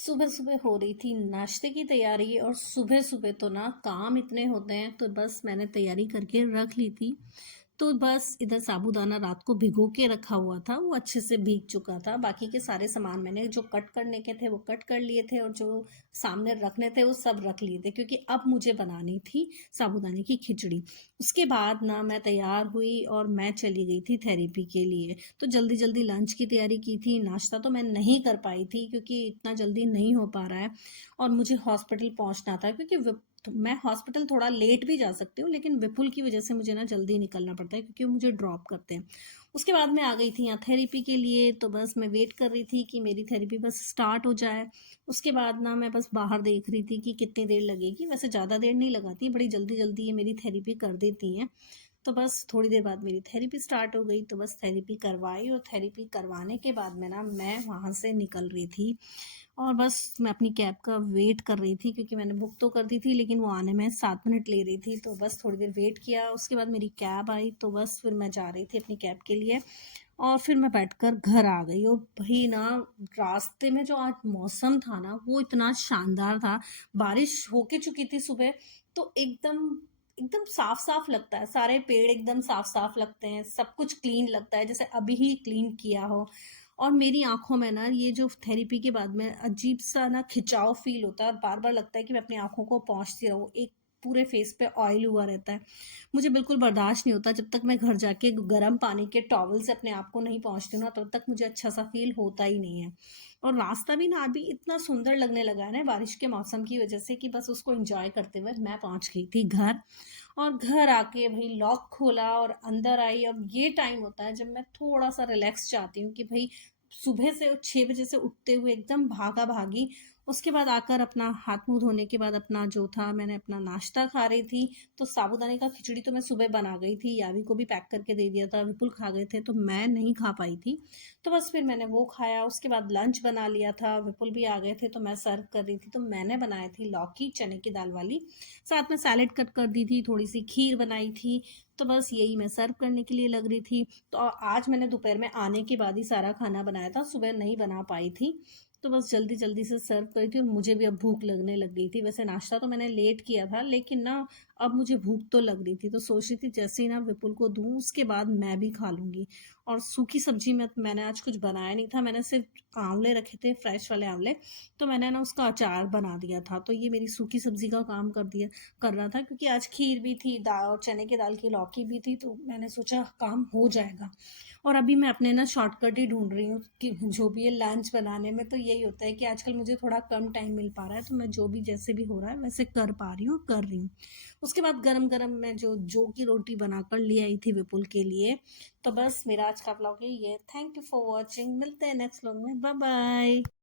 सुबह सुबह हो रही थी नाश्ते की तैयारी और सुबह सुबह तो ना काम इतने होते हैं तो बस मैंने तैयारी करके रख ली थी। तो बस इधर साबूदाना रात को भिगो के रखा हुआ था, वो अच्छे से भीग चुका था। बाकी के सारे सामान मैंने जो कट करने के थे वो कट कर लिए थे और जो सामने रखने थे वो सब रख लिए थे, क्योंकि अब मुझे बनानी थी साबूदाने की खिचड़ी। उसके बाद ना मैं तैयार हुई और मैं चली गई थी थेरेपी के लिए। तो जल्दी जल्दी लंच की तैयारी की थी, नाश्ता तो मैं नहीं कर पाई थी क्योंकि इतना जल्दी नहीं हो पा रहा है और मुझे हॉस्पिटल पहुंचना था, क्योंकि तो मैं हॉस्पिटल थोड़ा लेट भी जा सकती हूँ, लेकिन विपुल की वजह से मुझे ना जल्दी निकलना पड़ता है क्योंकि वो मुझे ड्रॉप करते हैं। उसके बाद मैं आ गई थी यहाँ थेरेपी के लिए, तो बस मैं वेट कर रही थी कि मेरी थेरेपी बस स्टार्ट हो जाए। उसके बाद ना मैं बस बाहर देख रही थी कि कितनी देर लगेगी। वैसे ज़्यादा देर नहीं लगाती, बड़ी जल्दी जल्दी ये मेरी थेरेपी कर देती हैं। तो बस थोड़ी देर बाद मेरी थेरेपी स्टार्ट हो गई, तो बस थेरेपी करवाई और थेरेपी करवाने के बाद मैं वहाँ से निकल रही थी। और बस मैं अपनी कैब का वेट कर रही थी, क्योंकि मैंने बुक तो कर दी थी लेकिन वो आने में 7 मिनट ले रही थी। तो बस थोड़ी देर वेट किया, उसके बाद मेरी कैब आई, तो बस फिर मैं जा रही थी अपनी कैब के लिए। और फिर मैं बैठकर घर आ गई। और भाई ना, रास्ते में जो आज मौसम था ना वो इतना शानदार था। बारिश होके चुकी थी सुबह, तो एकदम एकदम साफ साफ लगता है, सारे पेड़ एकदम साफ साफ लगते हैं, सब कुछ क्लीन लगता है जैसे अभी ही क्लीन किया हो। और मेरी आंखों में ना ये जो थेरेपी के बाद में अजीब सा ना खिंचाव फील होता है और बार बार लगता है कि मैं अपनी आंखों को पोंछती रहूं। एक पूरे फेस पे ऑयल हुआ रहता है। मुझे बिल्कुल बर्दाश्त नहीं होता, जब तक मैं घर जाके गर्म पानी के टॉवल से अपने आप को नहीं पोंछती हूँ ना, तब तक मुझे अच्छा सा फील होता ही नहीं है। और रास्ता भी ना अभी इतना सुंदर लगने लगा है ना बारिश के मौसम की वजह से, कि बस उसको एंजॉय करते हुए मैं पहुंच गई थी घर। और घर आके भाई लॉक खोला और अंदर आई। अब ये टाइम होता है जब मैं थोड़ा सा रिलैक्स चाहती हूँ, कि भाई सुबह से 6 बजे से उठते हुए एकदम भागा भागी। उसके बाद आकर अपना हाथ मुंह धोने के बाद अपना जो था, मैंने अपना नाश्ता खा रही थी। तो साबूदाने का खिचड़ी तो मैं सुबह बना गई थी, यावी को भी पैक करके दे दिया था, विपुल खा गए थे, तो मैं नहीं खा पाई थी। तो बस फिर मैंने वो खाया। उसके बाद लंच बना लिया था, विपुल भी आ गए थे तो मैं सर्व कर रही थी। तो मैंने बनाई थी लौकी चने की दाल वाली, साथ में सैलेड कट कर दी थी, थोड़ी सी खीर बनाई थी। तो बस यही मैं सर्व करने के लिए लग रही थी। तो आज मैंने दोपहर में आने के बाद ही सारा खाना बनाया था, सुबह नहीं बना पाई थी। तो बस जल्दी जल्दी से सर्व करी थी और मुझे भी अब भूख लगने लग गई थी। वैसे नाश्ता तो मैंने लेट किया था, लेकिन ना अब मुझे भूख तो लग रही थी, तो सोच रही थी जैसे ही ना विपुल को दूं उसके बाद मैं भी खा लूंगी। और सूखी सब्जी में मैंने आज कुछ बनाया नहीं था, मैंने सिर्फ आंवले रखे थे, फ्रेश वाले आंवले। तो मैंने ना उसका अचार बना दिया था, तो ये मेरी सूखी सब्जी का काम कर रहा था, क्योंकि आज खीर भी थी, दाल और चने की दाल की लौकी भी थी, तो मैंने सोचा काम हो जाएगा। और अभी मैं अपने ना शॉर्टकट ही ढूंढ रही हूँ कि जो भी है लंच बनाने में, तो यही होता है कि आजकल मुझे थोड़ा कम टाइम मिल पा रहा है, तो मैं जो भी जैसे भी हो रहा है वैसे कर पा रही हूँ, कर रही हूँ। उसके बाद गरम गरम मैं जो की रोटी बनाकर ले आई थी विपुल के लिए। तो बस मेरा आज का ब्लॉग ये, थैंक यू फॉर वॉचिंग, मिलते हैं नेक्स्ट व्लॉग में, बाय बाय।